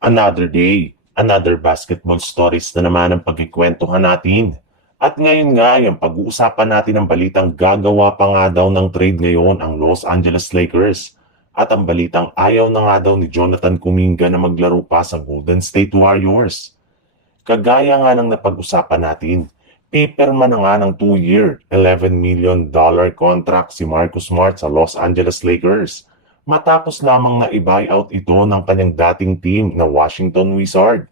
Another day, another basketball stories na naman ang pagkikwentuhan natin. At ngayon nga, yung pag-uusapan natin ang balitang gagawa pa nga daw ng trade ngayon ang Los Angeles Lakers. At ang balitang ayaw na nga daw ni Jonathan Kuminga na maglaro pa sa Golden State Warriors. Kagaya nga ng napag-usapan natin, pipirma na nga ng 2-year, $11 million contract si Marcus Smart sa Los Angeles Lakers matapos lamang na i-buyout ito ng kanyang dating team na Washington Wizards.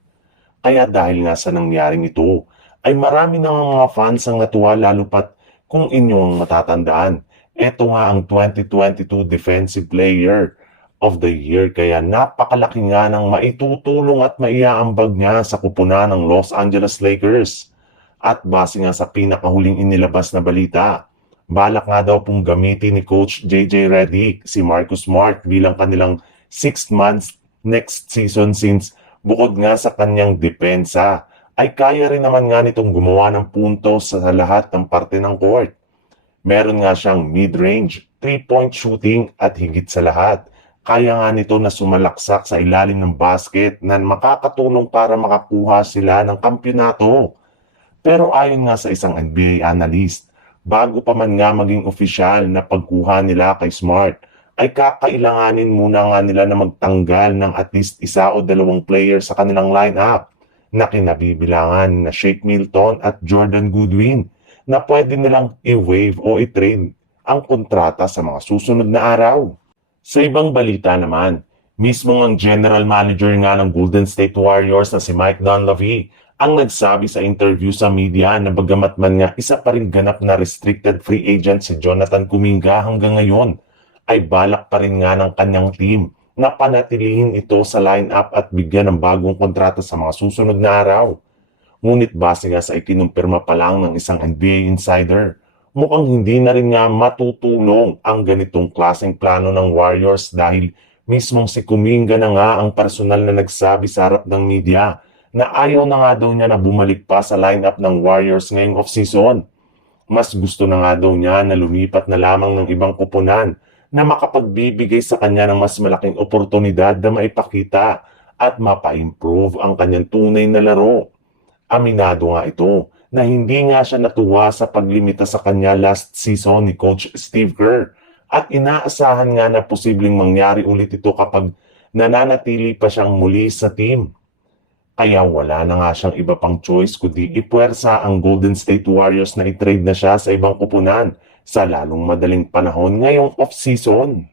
Kaya dahil nga sa nangyaring ito, ay marami ng mga fans ang natuwa lalo pat kung inyong matatandaan. Ito nga ang 2022 Defensive Player of the Year kaya napakalaki nga ng maitutulong at maiaambag niya sa kupunan ng Los Angeles Lakers. At base nga sa pinakahuling inilabas na balita, balak nga daw pong gamitin ni Coach JJ Redick si Marcus Smart bilang kanilang 6th month next season since bukod nga sa kanyang depensa, ay kaya rin naman nga nitong gumawa ng puntos sa lahat ng parte ng court. Meron nga siyang mid-range, 3-point shooting at higit sa lahat, kaya nga nito na sumalaksak sa ilalim ng basket na makakatulong para makakuha sila ng kampyonato. Pero ayon nga sa isang NBA analyst, bago pa man nga maging opisyal na pagkuha nila kay Smart, ay kakailanganin muna nga nila na magtanggal ng at least isa o dalawang player sa kanilang lineup na kinabibilangan na Shake Milton at Jordan Goodwin na pwede nilang i-waive o i-trade ang kontrata sa mga susunod na araw. Sa ibang balita naman, mismo ang general manager nga ng Golden State Warriors na si Mike Dunleavy ang nagsabi sa interview sa media na bagamat man nga isa pa rin ganap na restricted free agent si Jonathan Kuminga hanggang ngayon, ay balak pa rin nga ng kanyang team na panatilihin ito sa lineup at bigyan ng bagong kontrata sa mga susunod na araw. Ngunit base nga sa ikinumpirma pa lang ng isang NBA insider, mukhang hindi na rin nga matutulong ang ganitong klaseng plano ng Warriors dahil mismong si Kuminga na nga ang personal na nagsabi sa harap ng media na ayaw na nga daw niya na bumalik pa sa lineup ng Warriors ngayong off-season. Mas gusto na nga daw niya na lumipat na lamang ng ibang kupunan na makapagbibigay sa kanya ng mas malaking oportunidad na maipakita at mapa-improve ang kanyang tunay na laro. Aminado nga ito na hindi nga siya natuwa sa paglimita sa kanya last season ni Coach Steve Kerr at inaasahan nga na posibleng mangyari ulit ito kapag nananatili pa siyang muli sa team. Kaya wala na nga siyang iba pang choice kundi ipuwersa ang Golden State Warriors na i-trade na siya sa ibang kupunan sa lalong madaling panahon ngayong off-season.